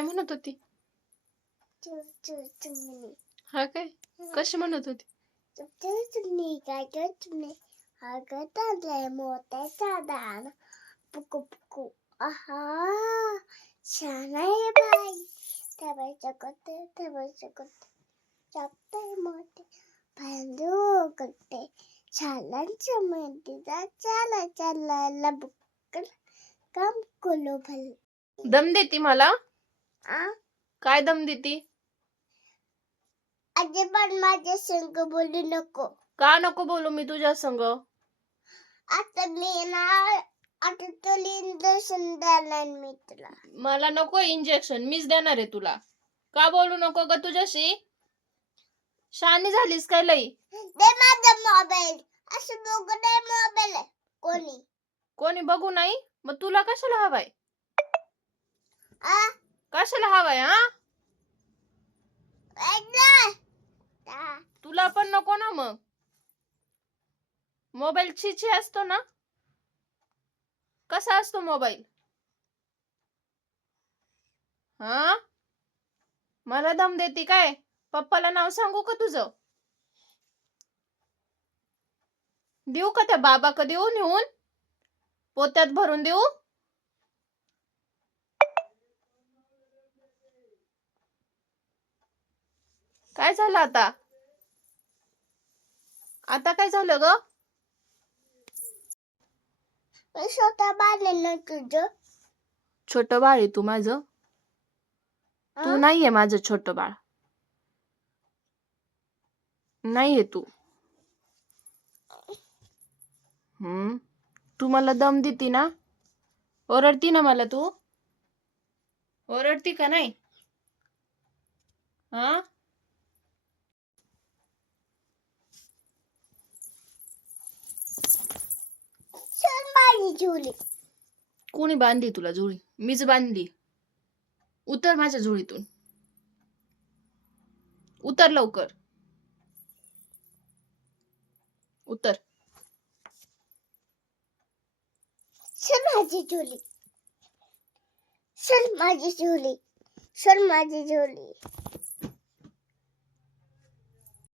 काय म्हणत होती? हा काय? कशी म्हणत होती? तुम्ही काय मोत्याचा पुकू पुकू आहा छान आहे बाई ठेवायचं करते ठेवायचं करते चपताय मोठे भांडू करते छालांच्या मेहंदीचा चाला चालायला बुक्कल काम कोलो भल दम देती मला. काय दम देती? आजी पण माझ्या संग बोलू नको. का नको बोलू मी तुझ्या संग? आता मी ना आता तुला इंजेक्शन मी तुला. मला नको इंजेक्शन मीच देणार आहे तुला. का बोलू नको ग तुझ्याशी? शानी झालीस काय लई? दे माझा मोबाईल असं बघू दे मोबाईल कोणी? कोणी बघू नाही? मग तुला कशाला हवाय? आ? कशाला हवाय हा? तुला पण नको ना मग. मोबाईल छी असतो ना? कसा असतो मोबाईल? हा? मला दम देते काय? पप्पाला नाव सांगू का तुझं? देऊ का त्या बाबा का देऊ नेऊन पोत्यात भरून देऊ? काय झालं आता? आता काय झालं ग? स्वतः बांधले ना तुझं. छोट बाळ आहे तू माझं? तू? नाहीये माझं छोट बाळ. नाहीये तू. हम्म. तू मला दम देती ना? ओरडती ना मला तू? ओरडती का नाही? हा चल माझी झुली. कोणी बांधली तुला जुळी मीच बांधली. उतर माझ्या जुळीतून उतर लवकर. उतर. चल माझी झुली. चल माझी झुली. चल माझी झुली.